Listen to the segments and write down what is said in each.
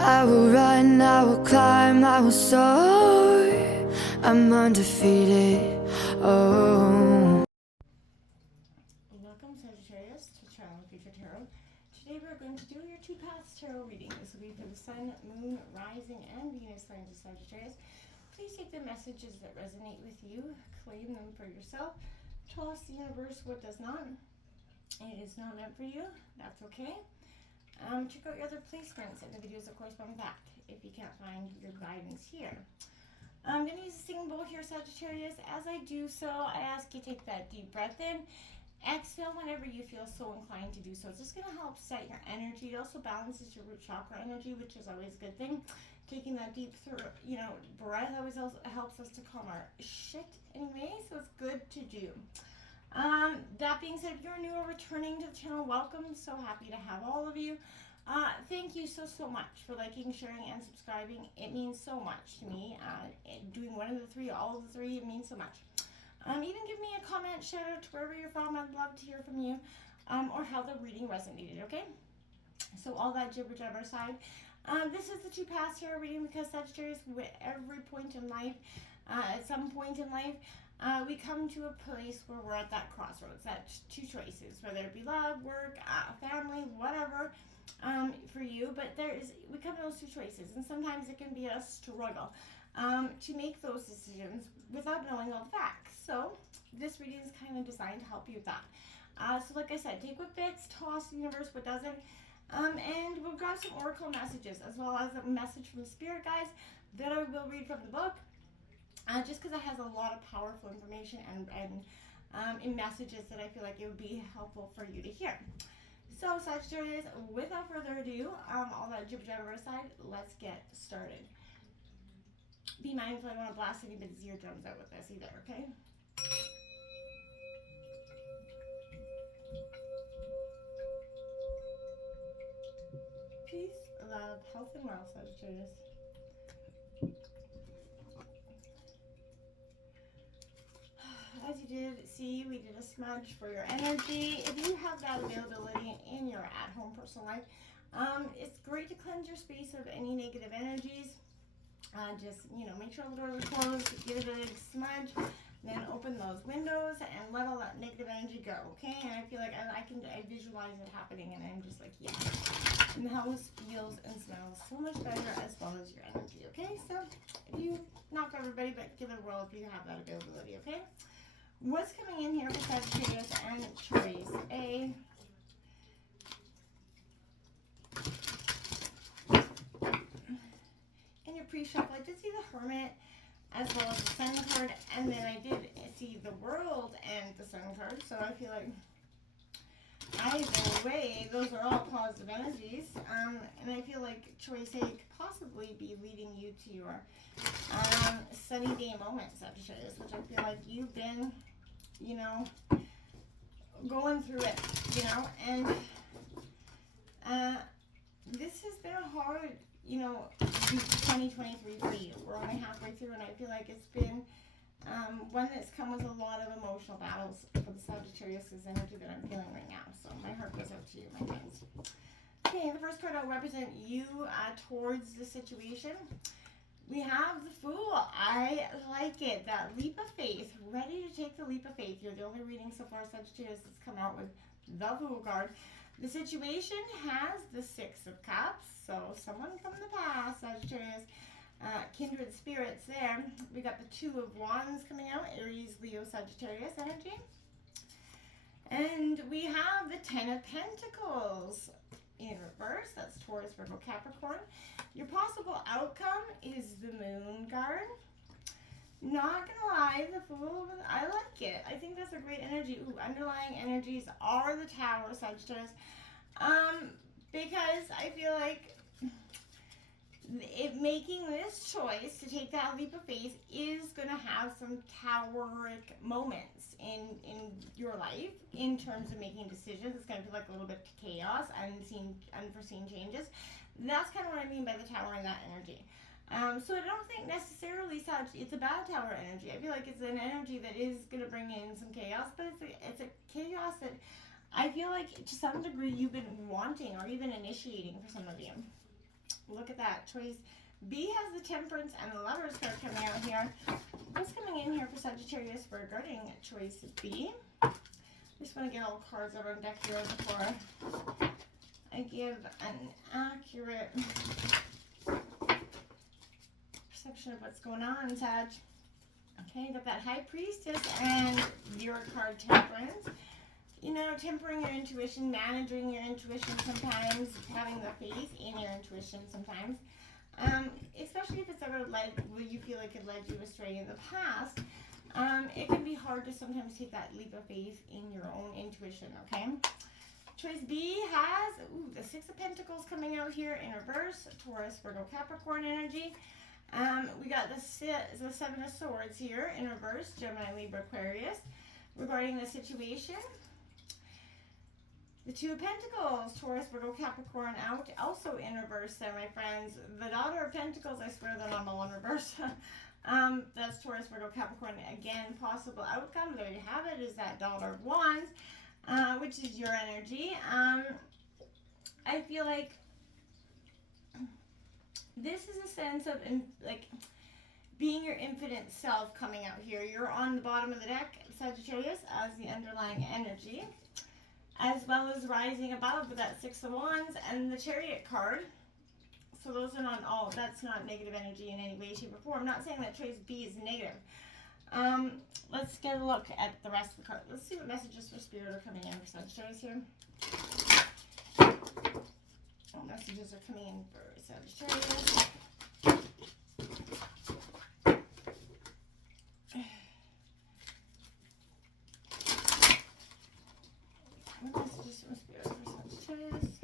I will run, I will climb, I will soar. I'm undefeated. Oh. Welcome, Sagittarius, to Child Future Tarot. Today we're going to do your two paths tarot reading. This will be for the Sun, Moon, Rising, and Venus signs of Sagittarius. Please take the messages that resonate with you, claim them for yourself. Toss the universe what does not. It is not meant for you. That's okay. Check out your other placements and the videos that correspond with that if you can't find your guidance here. I'm going to use a singing bowl here, Sagittarius. As I do so, I ask you to take that deep breath in. Exhale whenever you feel so inclined to do so. It's just going to help set your energy. It also balances your root chakra energy, which is always a good thing. Taking that deep breath always helps us to calm our shit anyway, so it's good to do. That being said, if you're new or returning to the channel, welcome. So happy to have all of you. Thank you so much for liking, sharing, and subscribing. It means so much to me. Doing one of the three, all of the three, it means so much. Even give me a comment, shout out to wherever you're from. I'd love to hear from you, or how the reading resonated, okay? So all that jibber jabber aside, this is the two paths here reading because Sagittarius, at every point in life, at some point in life, we come to a place where we're at that crossroads, that two choices, whether it be love, work, family, whatever, for you. But we come to those two choices, and sometimes it can be a struggle to make those decisions without knowing all the facts. So this reading is kind of designed to help you with that. So like I said, take what fits, toss the universe what doesn't, and we'll grab some oracle messages as well as a message from the spirit guides that I will read from the book. Just because it has a lot of powerful information and in messages that I feel like it would be helpful for you to hear. So Sagittarius, without further ado, all that jibber jabber aside, let's get started. Be mindful, I don't want to blast anybody's eardrums out with this either, okay? Peace, love, health, and wealth, Sagittarius. As you did see, we did a smudge for your energy. If you have that availability in your at-home personal life, it's great to cleanse your space of any negative energies. Just, make sure all the doors are closed, give it a big smudge, then open those windows and let all that negative energy go, okay? And I feel like I visualize it happening, and I'm just like, yeah. And the house feels and smells so much better as well as your energy, okay? So, if you, not for everybody, but give it a whirl if you have that availability, okay? What's coming in here for Sagittarius and choice A? In your pre-shuffle, I did see the Hermit as well as the Sun card, and then I did see the World and the Sun card, so I feel like either way, those are all positive energies, and I feel like choice A could possibly be leading you to your sunny day moments, Sagittarius, which I feel like you've been, going through it, and this has been a hard, 2023 for you. We're only halfway through, and I feel like it's been one that's come with a lot of emotional battles for the Sagittarius' energy that I'm feeling right now. So my heart goes out to you, my friends. Okay, the first card will represent you towards the situation. We have the Fool. I like it. That leap of faith. Ready to take the leap of faith. You're the only reading so far, Sagittarius, that's come out with the Fool card. The situation has the Six of Cups. So someone from the past, Sagittarius, kindred spirits there. We got the Two of Wands coming out. Aries, Leo, Sagittarius energy. And we have the Ten of Pentacles in reverse. That's Taurus, Virgo, Capricorn. Your possible outcome is the Moon card. Not gonna lie, the Fool, I like it. I think that's a great energy. Ooh, underlying energies are the Tower, Sagittarius. Because I feel like making this choice to take that leap of faith is gonna have some toweric moments in your life in terms of making decisions. It's gonna feel like a little bit of chaos, unforeseen changes. That's kind of what I mean by the Tower and that energy. So I don't think necessarily it's a bad Tower energy. I feel like it's an energy that is going to bring in some chaos, but it's a chaos that I feel like to some degree you've been wanting or even initiating for some of you. Look at that. Choice B has the Temperance and the Lovers card coming out here. What's coming in here for Sagittarius regarding choice B? I just want to get all cards out on deck here before I give an accurate perception of what's going on, Sag. Okay, got that High Priestess and your card Temperance. You know, tempering your intuition, managing your intuition sometimes, having the faith in your intuition sometimes. Especially if it's ever led, where you feel like it led you astray in the past, it can be hard to sometimes take that leap of faith in your own intuition, okay? Choice B has the Six of Pentacles coming out here in reverse, Taurus, Virgo, Capricorn energy. We got the Seven of Swords here in reverse, Gemini, Libra, Aquarius, regarding the situation. The Two of Pentacles, Taurus, Virgo, Capricorn out, also in reverse there, my friends. The Daughter of Pentacles, I swear they're not all in reverse. That's Taurus, Virgo, Capricorn. Again, possible outcome. There you have it, is that Daughter of Wands, which is your energy. I feel like this is a sense of like being your infinite self coming out here. You're on the bottom of the deck, Sagittarius, as the underlying energy, as well as rising above with that Six of Wands and the Chariot card. So those are not all, that's not negative energy in any way, shape, or form. I'm not saying that choice B is negative. Let's get a look at the rest of the card. Let's see what messages for Spirit are coming in for Sagittarius here. What messages are coming in for Sagittarius? What messages from Spirit for Sagittarius?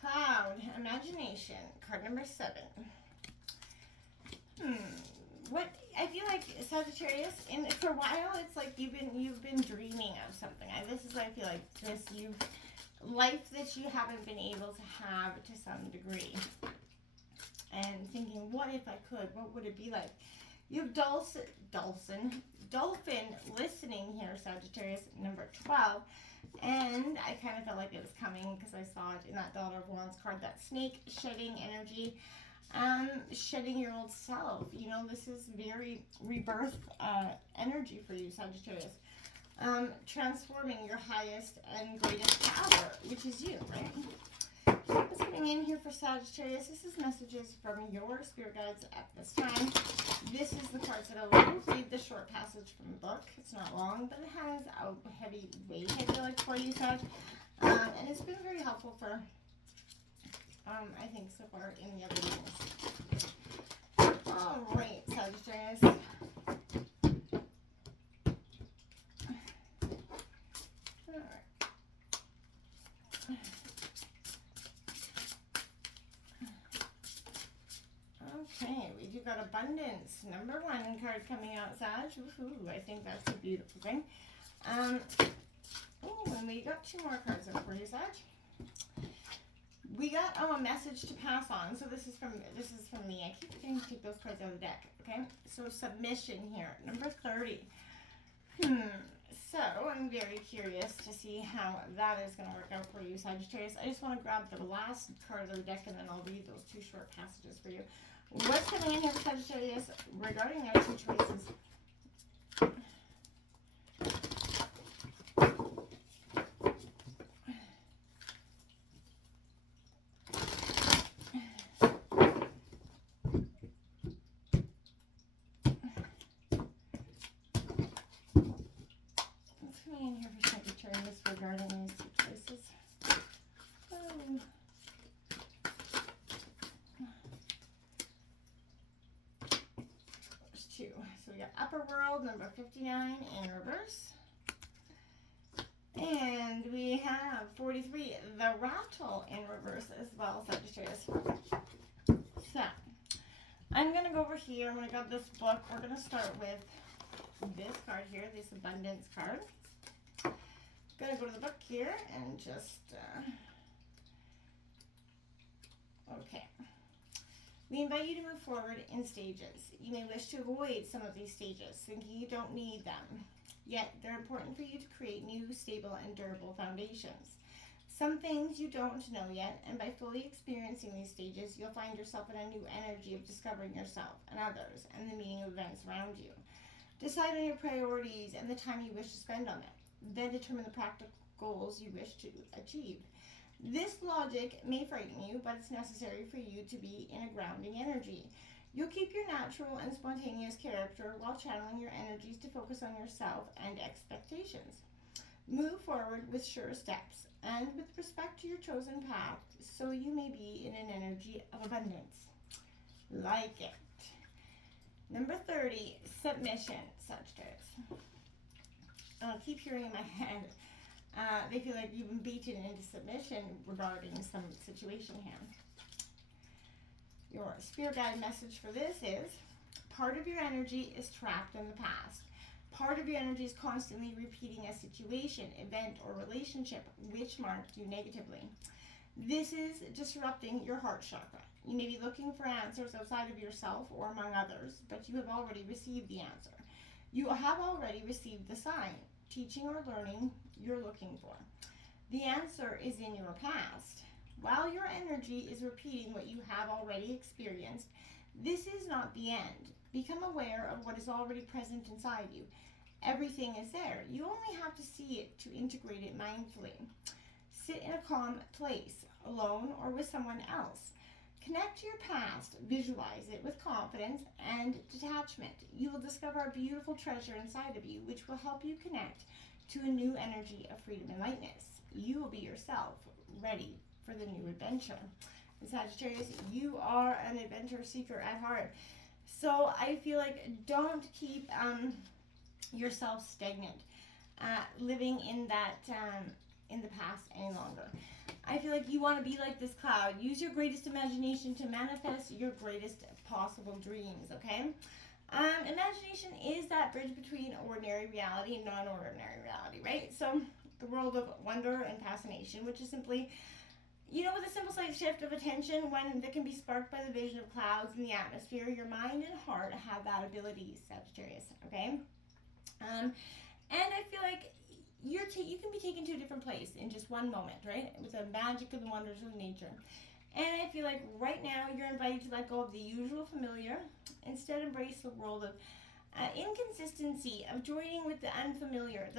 Cloud, Imagination, card number 7. What I feel like Sagittarius, for a while, it's like you've been dreaming of something. This is what I feel like, life that you haven't been able to have to some degree, and thinking, what if I could? What would it be like? You have Dolphin listening here, Sagittarius, number 12. And I kind of felt like it was coming because I saw it in that Daughter of Wands card, that snake shedding energy, shedding your old self. You know, this is very rebirth energy for you, Sagittarius. Transforming your highest and greatest power, which is you, right? What's coming in here for Sagittarius? This is messages from your spirit guides at this time. This is the cards that I will read the short passage from the book. It's not long, but it has a heavy weight, I feel like, for you, Sag. And it's been very helpful for, I think, so far in the other readings. All right, Sagittarius. All right. Okay, we do got Abundance, number 1 card coming out, Sag. Woohoo, I think that's a beautiful thing. And we got 2 more cards in for you, Sag. We got a message to pass on. So this is from me. I keep forgetting to take those cards out of the deck. Okay, so submission here, number 30. So I'm very curious to see how that is going to work out for you, Sagittarius. I just want to grab the last card of the deck and then I'll read those 2 short passages for you. What's coming in here for Sagittarius regarding our 2 choices? What's coming in here for Sagittarius regarding these 2 choices? So we got Upper World, number 59 in reverse. And we have 43, the Rattle in reverse as well, Sagittarius. So, I'm going to go over here. I'm going to grab this book. We're going to start with this card here, this Abundance card. Going to go to the book here and just... okay. We invite you to move forward in stages. You may wish to avoid some of these stages, thinking you don't need them. Yet, they're important for you to create new, stable, and durable foundations. Some things you don't know yet, and by fully experiencing these stages, you'll find yourself in a new energy of discovering yourself and others and the meaning of events around you. Decide on your priorities and the time you wish to spend on them. Then determine the practical goals you wish to achieve. This logic may frighten you, but it's necessary for you to be in a grounding energy. You'll keep your natural and spontaneous character while channeling your energies to focus on yourself and expectations. Move forward with sure steps and with respect to your chosen path, so you may be in an energy of abundance. Like it. Number 30, submission, Sagittarius. I'll keep hearing in my head. They feel like you've been beaten into submission regarding some situation here. Your spirit guide message for this is, part of your energy is trapped in the past. Part of your energy is constantly repeating a situation, event, or relationship which marked you negatively. This is disrupting your heart chakra. You may be looking for answers outside of yourself or among others, but you have already received the answer. You have already received the sign, teaching or learning you're looking for. The answer is in your past. While your energy is repeating what you have already experienced, this is not the end. Become aware of what is already present inside you. Everything is there. You only have to see it to integrate it mindfully. Sit in a calm place, alone or with someone else. Connect to your past, visualize it with confidence and detachment. You will discover a beautiful treasure inside of you, which will help you connect to a new energy of freedom and lightness. You will be yourself, ready for the new adventure. And Sagittarius, you are an adventure seeker at heart. So I feel like don't keep yourself stagnant, living in that in the past any longer. I feel like you want to be like this cloud. Use your greatest imagination to manifest your greatest possible dreams, okay? Imagination is that bridge between ordinary reality and non-ordinary reality, right? So the world of wonder and fascination, which is simply, with a simple slight shift of attention, one that can be sparked by the vision of clouds in the atmosphere, your mind and heart have that ability, Sagittarius, okay? And I feel like you can be taken to a different place in just one moment, right? With the magic and the wonders of nature. And I feel like right now you're invited to let go of the usual familiar, instead embrace the world of inconsistency, of joining with the unfamiliar,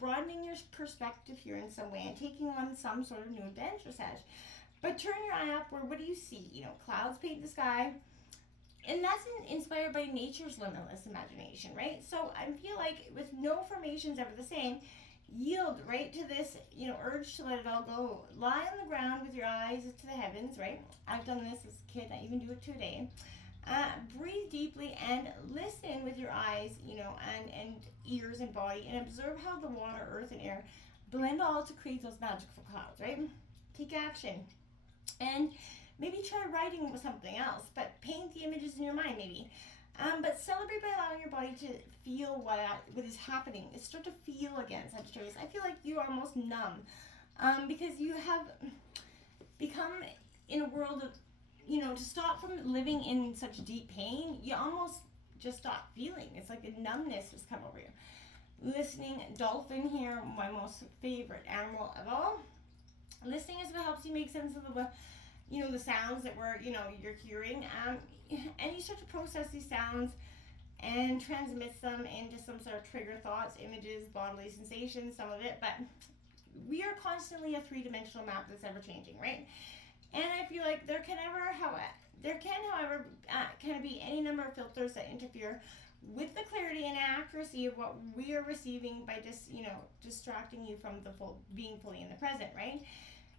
broadening your perspective here in some way and taking on some sort of new adventure, Sag. But turn your eye upward. What do you see? Clouds paint the sky. And that's inspired by nature's limitless imagination, right? So I feel like with no formations ever the same, yield right to this, urge to let it all go. Lie on the ground with your eyes to the heavens, right? I've done this as a kid. I even do it today. Breathe deeply and listen with your eyes, and ears and body, and observe how the water, earth, and air blend all to create those magical clouds, right? Take action. And maybe try writing with something else, but paint the images in your mind, maybe. But celebrate by allowing your body to feel what is happening. Start to feel again, Sagittarius. I feel like you are almost numb because you have become in a world of, to stop from living in such deep pain, you almost just stop feeling. It's like a numbness has come over you. Listening, dolphin here, my most favorite animal of all. Listening is what helps you make sense of the sounds that you're hearing, and you start to process these sounds and transmits them into some sort of trigger thoughts, images, bodily sensations, some of it, but we are constantly a three-dimensional map that's ever changing, right? And I feel like there can, however, be any number of filters that interfere with the clarity and accuracy of what we are receiving by just, distracting you from being fully in the present, right?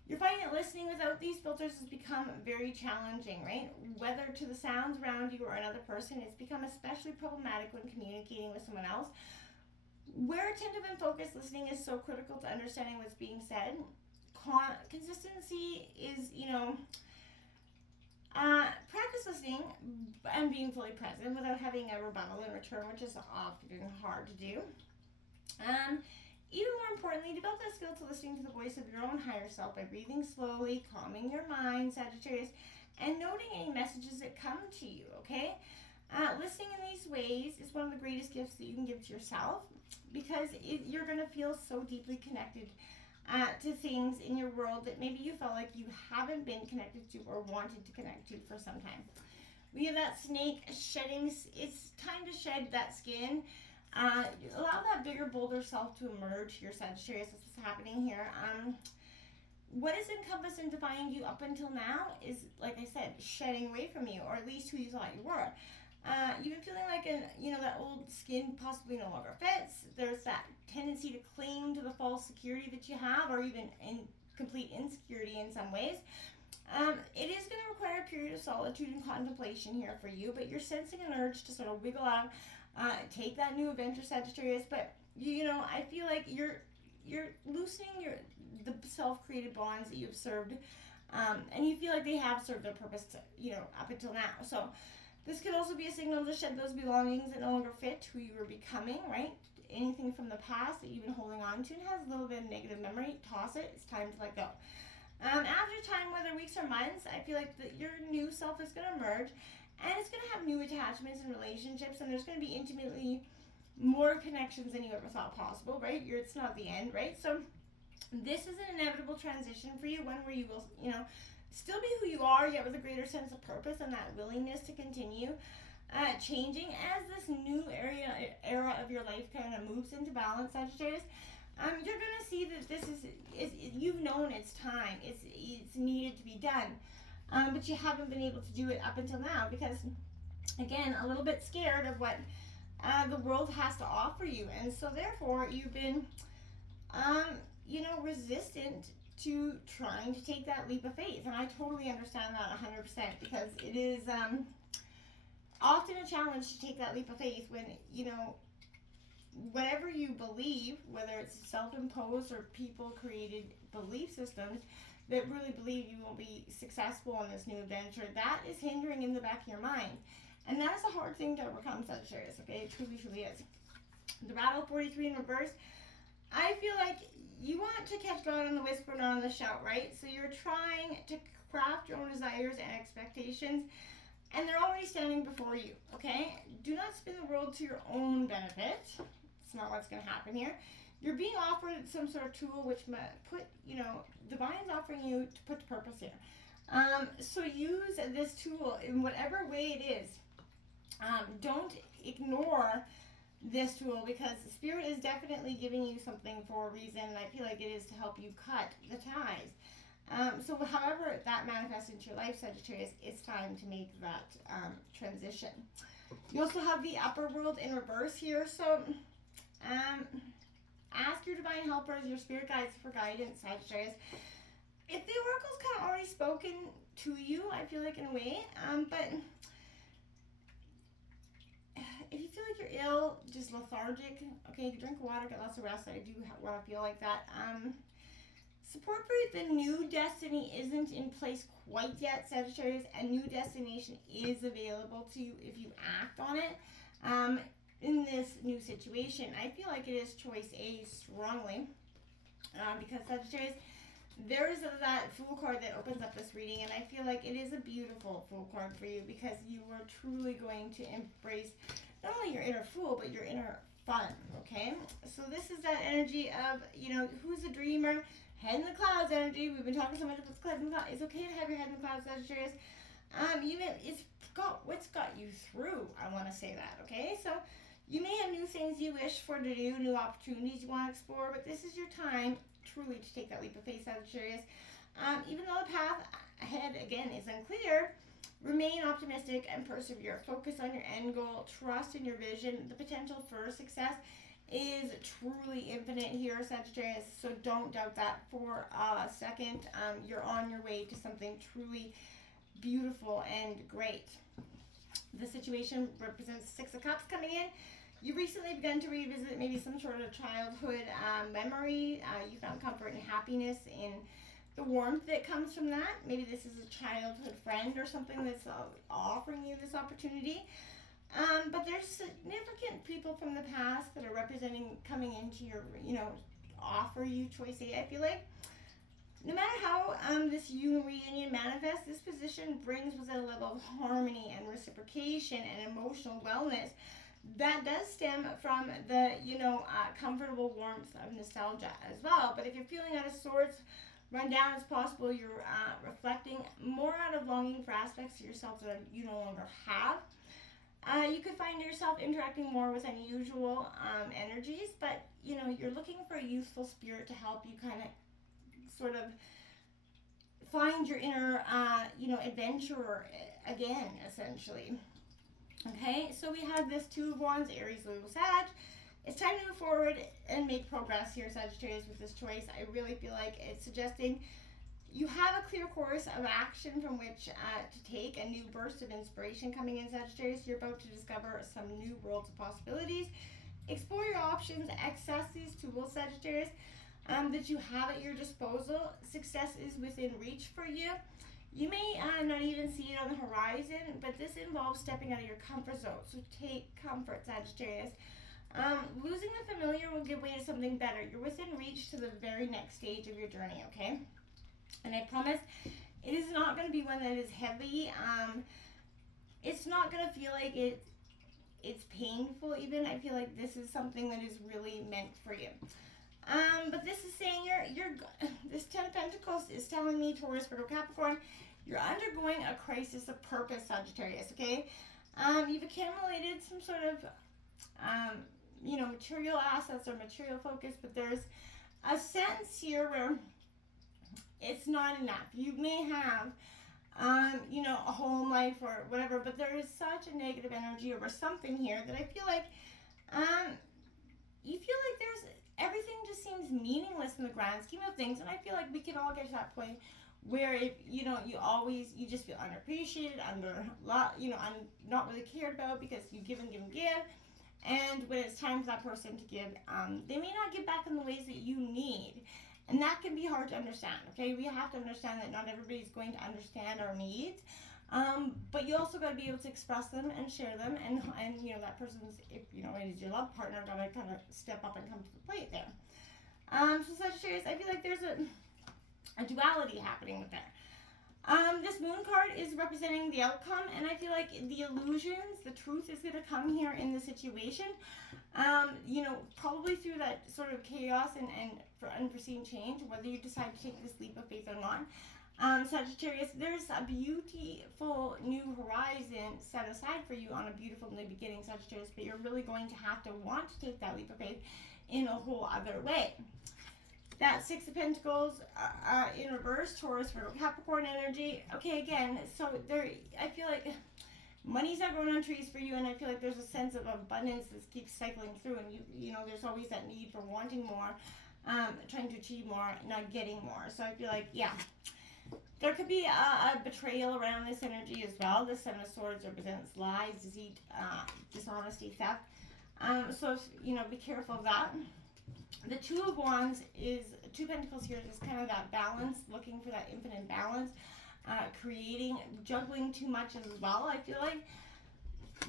You're finding that listening without these filters has become very challenging, right? Whether to the sounds around you or another person, it's become especially problematic when communicating with someone else. Where attentive and focused listening is so critical to understanding what's being said, consistency is, practice listening and being fully present without having a rebuttal in return, which is often hard to do. Even more importantly, develop that skill to listening to the voice of your own higher self by breathing slowly, calming your mind, Sagittarius, and noting any messages that come to you, okay? Listening in these ways is one of the greatest gifts that you can give to yourself, because you're going to feel so deeply connected to things in your world that maybe you felt like you haven't been connected to or wanted to connect to for some time. We have that snake shedding. It's time to shed that skin. Allow that bigger, bolder self to emerge. Your Sagittarius, this is happening here. What has encompassed and defined you up until now is, like I said, shedding away from you, or at least who you thought you were. You've been feeling like that old skin possibly no longer fits. There's that tendency to cling to the false security that you have, or even in complete insecurity in some ways. It is going to require a period of solitude and contemplation here for you, but you're sensing an urge to sort of wiggle out, take that new adventure, Sagittarius. But I feel like you're loosening the self-created bonds that you've served, and you feel like they have served their purpose up until now. So this could also be a signal to shed those belongings that no longer fit who you were becoming, right? Anything from the past that you've been holding on to and has a little bit of negative memory, toss it. It's time to let go. After time, whether weeks or months, I feel like your new self is going to emerge, and it's going to have new attachments and relationships, and there's going to be intimately more connections than you ever thought possible, right? It's not the end, right? So this is an inevitable transition for you, one where you will, still be who you are, yet with a greater sense of purpose and that willingness to continue changing as this new era of your life kind of moves into balance, Sagittarius. You're going to see that this is you've known it's time, it's needed to be done, but you haven't been able to do it up until now because, again, a little bit scared of what the world has to offer you, and so therefore you've been resistant to trying to take that leap of faith. And I totally understand that 100%, because it is often a challenge to take that leap of faith when whatever you believe, whether it's self-imposed or people-created belief systems that really believe you will be successful in this new adventure, that is hindering in the back of your mind. And that is a hard thing to overcome, Sagittarius, okay? It truly, truly is. The Rattle 43 in reverse, I feel like you want to catch God on the whisper, not on the shout, right? So you're trying to craft your own desires and expectations, and they're already standing before you, okay? Do not spin the world to your own benefit. It's not what's going to happen here. You're being offered some sort of tool which divine's offering you to put to purpose here. So use this tool in whatever way it is. Don't ignore this tool, because the Spirit is definitely giving you something for a reason, and I feel like it is to help you cut the ties. So however that manifests into your life, Sagittarius, it's time to make that transition. You also have the upper world in reverse here, so ask your divine helpers, your spirit guides, for guidance, Sagittarius. If the oracle's kind of already spoken to you, I feel like, in a way, but if you feel like you're ill, just lethargic, okay, drink water, get lots of rest. I do want to feel like that. Support for the new destiny isn't in place quite yet, Sagittarius. A new destination is available to you if you act on it. In this new situation, I feel like it is choice A strongly, because Sagittarius, there is that Fool card that opens up this reading, and I feel like it is a beautiful Fool card for you, because you are truly going to embrace not only your inner Fool, but your inner fun, okay? So this is that energy of, who's a dreamer? Head in the clouds energy. We've been talking so much about the head in the clouds. It's okay to have your head in the clouds, Sagittarius. What's got you through, I want to say that, okay? So you may have new things you wish for to do, new opportunities you want to explore, but this is your time truly to take that leap of faith, Sagittarius. Even though the path ahead, again, is unclear, remain optimistic and persevere. Focus on your end goal. Trust in your vision. The potential for success is truly infinite here, Sagittarius, so don't doubt that for a second. You're on your way to something truly beautiful and great. The situation represents Six of Cups coming in. You recently begun to revisit maybe some sort of childhood memory. You found comfort and happiness in the warmth that comes from that. Maybe this is a childhood friend or something that's offering you this opportunity. But there's significant people from the past that are coming into your, offer you choice A, I feel like. No matter how this reunion manifests, this position brings with it a level of harmony and reciprocation and emotional wellness that does stem from the, comfortable warmth of nostalgia as well. But if you're feeling out of sorts, run down as possible, you're reflecting more out of longing for aspects of yourself that you no longer have. You could find yourself interacting more with unusual energies, but you're looking for a youthful spirit to help you kind of sort of find your inner adventurer again, essentially. Okay, so we have this Two of Wands, Aries, Leo, Sag. It's time to move forward and make progress here, Sagittarius, with this choice. I really feel like it's suggesting you have a clear course of action from which to take, a new burst of inspiration coming in, Sagittarius. You're about to discover some new worlds of possibilities. Explore your options, access these tools, Sagittarius, that you have at your disposal. Success is within reach for you. You may not even see it on the horizon, but this involves stepping out of your comfort zone. So take comfort, Sagittarius. Losing the familiar will give way to something better. You're within reach to the very next stage of your journey, okay? And I promise it is not going to be one that is heavy. It's not going to feel like it's painful even. I feel like this is something that is really meant for you. But this is saying this Ten of Pentacles is telling me, Taurus, Virgo, Capricorn, you're undergoing a crisis of purpose, Sagittarius, okay? You've accumulated some sort of, material assets or material focus, but there's a sense here where it's not enough. You may have, a home life or whatever, but there is such a negative energy over something here that I feel like, you feel like everything just seems meaningless in the grand scheme of things, and I feel like we can all get to that point where if you just feel unappreciated, not really cared about because you give and give and give, and when it's time for that person to give, they may not give back in the ways that you need, and that can be hard to understand. Okay, we have to understand that not everybody's going to understand our needs. But you also got to be able to express them and share them, and that person's, if it is your love partner, got to kind of step up and come to the plate there. So Sagittarius, I feel like there's a duality happening with there. This Moon card is representing the outcome, and I feel like the illusions, the truth is going to come here in the situation. Probably through that sort of chaos and for unforeseen change, whether you decide to take this leap of faith or not. Sagittarius, there's a beautiful new horizon set aside for you on a beautiful new beginning, Sagittarius, but you're really going to have to want to take that leap of faith in a whole other way. That Six of Pentacles in reverse, Taurus, Virgo, Capricorn energy. Okay, again, so I feel like money's not growing on trees for you, and I feel like there's a sense of abundance that keeps cycling through, and there's always that need for wanting more, trying to achieve more, not getting more. So I feel like, yeah, there could be a betrayal around this energy as well. The Seven of Swords represents lies, deceit, dishonesty, theft. So be careful of that. The Two of Wands is Two Pentacles here, is kind of that balance, looking for that infinite balance, juggling too much as well. I feel like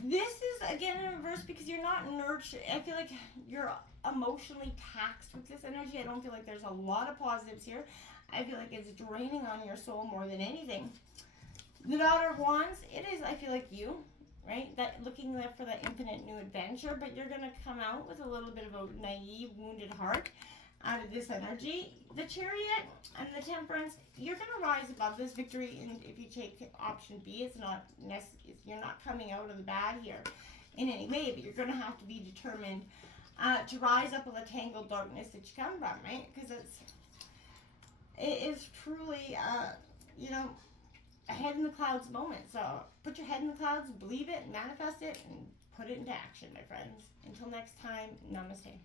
this is again in reverse because you're not nurtured. I feel like you're emotionally taxed with this energy. I don't feel like there's a lot of positives here. I feel like it's draining on your soul more than anything. The Daughter of Wands, it is, I feel like you, right? That looking there for that infinite new adventure, but you're going to come out with a little bit of a naive, wounded heart out of this energy. The Chariot and the Temperance, you're going to rise above this victory, and if you take option B, you're not coming out of the bad here in any way, but you're going to have to be determined to rise up of the tangled darkness that you come from, right? Because it is truly, a head in the clouds moment. So put your head in the clouds, believe it, manifest it, and put it into action, my friends. Until next time, namaste.